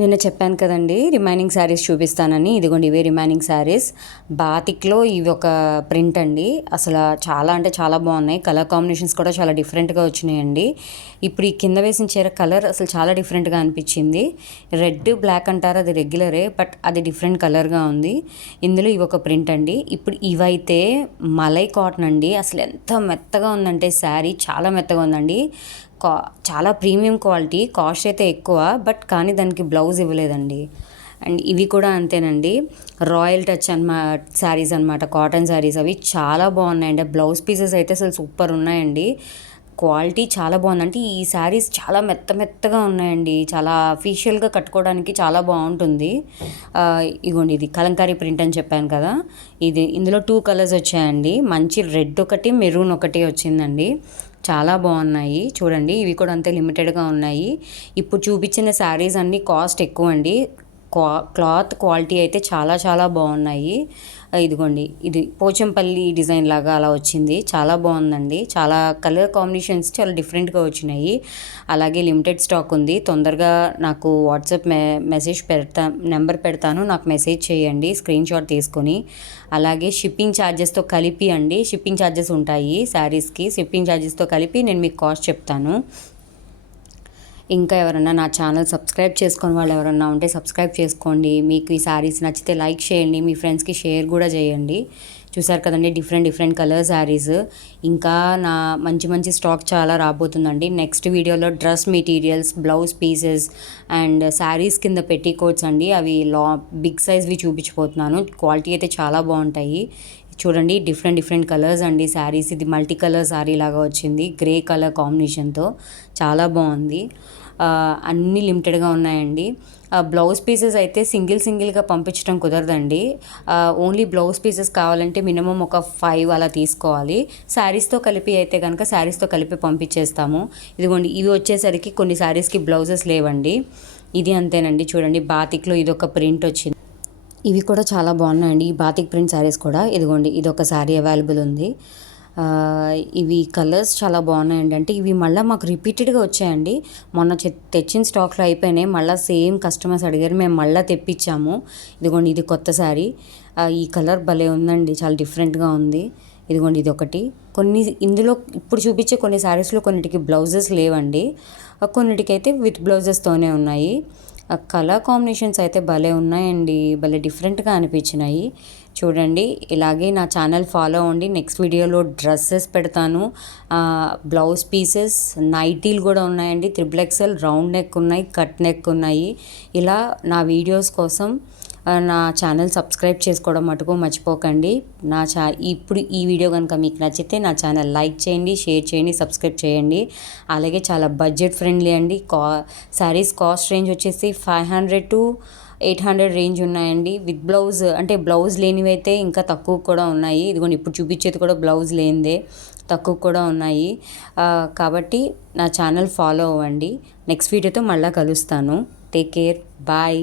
నిన్న చెప్పాను కదండి రిమైనింగ్ శారీస్ చూపిస్తానని. ఇదిగోండి ఇవే రిమైనింగ్ శారీస్. బాతిక్లో ఇవి ఒక ప్రింట్ అండి. అసలు చాలా అంటే చాలా బాగున్నాయి. కలర్ కాంబినేషన్స్ కూడా చాలా డిఫరెంట్గా వచ్చినాయండి. ఇప్పుడు ఈ కింద వేసిన చీర కలర్ అసలు చాలా డిఫరెంట్గా అనిపించింది. రెడ్ బ్లాక్ అంటారు, అది రెగ్యులరే, బట్ అది డిఫరెంట్ కలర్గా ఉంది. ఇందులో ఇవి ఒక ప్రింట్ అండి. ఇప్పుడు ఇవైతే మలై కాటన్ అండి. అసలు ఎంత మెత్తగా ఉందంటే శారీ చాలా మెత్తగా ఉందండి. చాలా ప్రీమియం క్వాలిటీ. కాస్ట్ అయితే ఎక్కువ, బట్ కానీ దానికి బ్లౌజ్ ఇవ్వలేదండి. అండ్ ఇవి కూడా అంతేనండి. రాయల్ టచ్ శారీస్ అనమాట, కాటన్ శారీస్. అవి చాలా బాగున్నాయండి. బ్లౌజ్ పీసెస్ అయితే అసలు సూపర్ ఉన్నాయండి. క్వాలిటీ చాలా బాగుంది. అంటే ఈ శారీస్ చాలా మెత్తగా ఉన్నాయండి. చాలా అఫీషియల్గా కట్టుకోవడానికి చాలా బాగుంటుంది. ఇగోండి ఇది కలంకారీ ప్రింట్ అని చెప్పాను కదా, ఇందులో 2 కలర్స్ వచ్చాయండి. మంచి రెడ్ ఒకటి, మెరూన్ ఒకటి వచ్చిందండి. చాలా బాగున్నాయి చూడండి. ఇవి కూడా అంతే లిమిటెడ్గా ఉన్నాయి. ఇప్పుడు చూపించిన శారీస్ అన్నీ కాస్ట్ ఎక్కువ అండి. క్లాత్ క్వాలిటీ అయితే చాలా చాలా బాగున్నాయి. ఇదిగోండి ఇది పోచంపల్లి డిజైన్ లాగా అలా వచ్చింది. చాలా బాగుందండి. చాలా కలర్ కాంబినేషన్స్ చాలా డిఫరెంట్గా వచ్చినాయి. అలాగే లిమిటెడ్ స్టాక్ ఉంది. తొందరగా నాకు వాట్సాప్ మెసేజ్ నెంబర్ పెడతాను, నాకు మెసేజ్ చేయండి స్క్రీన్ షాట్ తీసుకొని. అలాగే షిప్పింగ్ ఛార్జెస్తో కలిపి అండి, షిప్పింగ్ ఛార్జెస్ ఉంటాయి శారీస్కి. షిప్పింగ్ ఛార్జెస్తో కలిపి నేను మీకు కాస్ట్ చెప్తాను. ఇంకా ఎవరన్నా నా ఛానల్ సబ్స్క్రైబ్ చేసుకొని వాళ్ళు ఎవరన్నా ఉంటే సబ్స్క్రైబ్ చేసుకోండి. మీకు ఈ శారీస్ నచ్చితే లైక్ చేయండి, మీ ఫ్రెండ్స్కి షేర్ కూడా చేయండి. చూసారు కదండి డిఫరెంట్ కలర్ శారీస్. ఇంకా నా మంచి స్టాక్ చాలా రాబోతుందండి. నెక్స్ట్ వీడియోలో dress materials, blouse pieces and saris కింద పెట్టికోట్స్ అండి. అవి బిగ్ సైజ్వి చూపించిపోతున్నాను. క్వాలిటీ అయితే చాలా బాగుంటాయి. చూడండి డిఫరెంట్ కలర్స్ అండి శారీస్. ఇది మల్టీ కలర్ శారీ లాగా వచ్చింది, గ్రే కలర్ కాంబినేషన్తో. చాలా బాగుంది. అన్నీ లిమిటెడ్గా ఉన్నాయండి. బ్లౌజ్ పీసెస్ అయితే సింగిల్గా పంపించడం కుదరదండి. ఓన్లీ బ్లౌజ్ పీసెస్ కావాలంటే మినిమం ఒక 5 అలా తీసుకోవాలి. శారీస్తో కలిపి అయితే కనుక శారీస్తో కలిపి పంపించేస్తాము. ఇదిగోండి ఇవి వచ్చేసరికి కొన్ని శారీస్కి బ్లౌజెస్ లేవండి. ఇది అంతేనండి. చూడండి బాతిక్లో ఇది ఒక ప్రింట్ వచ్చింది. ఇవి కూడా చాలా బాగున్నాయండి, ఈ బాతిక్ ప్రింట్ శారీస్ కూడా. ఇదిగోండి ఇది ఒక శారీ అవైలబుల్ ఉంది. ఇవి కలర్స్ చాలా బాగున్నాయండి. అంటే ఇవి మళ్ళీ మాకు రిపీటెడ్గా వచ్చాయండి. మొన్న తెచ్చిన స్టాక్లో అయిపోయినాయి. మళ్ళీ సేమ్ కస్టమర్స్ అడిగారు, మేము మళ్ళీ తెప్పించాము. ఇదిగోండి ఇది కొత్త శారీ. ఈ కలర్ భలే ఉందండి, చాలా డిఫరెంట్గా ఉంది. ఇదిగోండి ఇది ఒకటి. ఇందులో ఇప్పుడు చూపించే కొన్ని శారీస్లో కొన్నిటికి బ్లౌజెస్ లేవండి, కొన్నిటికైతే విత్ బ్లౌజెస్తోనే ఉన్నాయి. కలర్ కాంబినేషన్స్ అయితే భలే ఉన్నాయండి, భలే డిఫరెంట్గా అనిపించినాయి. చూడండి ఇలాగే నా ఛానల్ ఫాలో అవ్వండి. నెక్స్ట్ వీడియోలో డ్రెస్సెస్ పెడతాను, బ్లౌజ్ పీసెస్, నైటీలు కూడా ఉన్నాయండి. 3XL రౌండ్ నెక్ ఉన్నాయి, కట్ నెక్ ఉన్నాయి. ఇలా నా వీడియోస్ కోసం నా ఛానల్ సబ్స్క్రైబ్ చేసుకోవడం మటుకు మర్చిపోకండి. ఇప్పుడు ఈ వీడియో కనుక మీకు నచ్చితే నా ఛానల్ లైక్ చేయండి, షేర్ చేయండి, సబ్స్క్రైబ్ చేయండి. అలాగే చాలా బడ్జెట్ ఫ్రెండ్లీ అండి. శారీస్ కాస్ట్ రేంజ్ వచ్చేసి 500 to 800 రేంజ్ ఉన్నాయండి. విత్ బ్లౌజ్ అంటే బ్లౌజ్ లేనివి అయితే ఇంకా తక్కువ కూడా ఉన్నాయి. ఇదిగోండి ఇప్పుడు చూపించేది కూడా బ్లౌజ్ లేనిదే, తక్కువ కూడా ఉన్నాయి. కాబట్టి నా ఛానల్ ఫాలో అవ్వండి. నెక్స్ట్ వీడియోతో మళ్ళీ కలుస్తాను. Take care, bye.